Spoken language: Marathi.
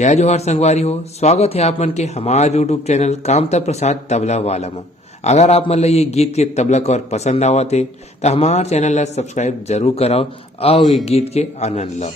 जय जोहार संगवारी हो। स्वागत है आप मन के हमारे यूट्यूब चैनल कामता प्रसाद तबला वाला में। अगर आप मन ला ये गीत के तबला कवर पसंद आवत है तो हमारे चैनल ला सब्सक्राइब जरूर कराओ और ये गीत के आनंद लो।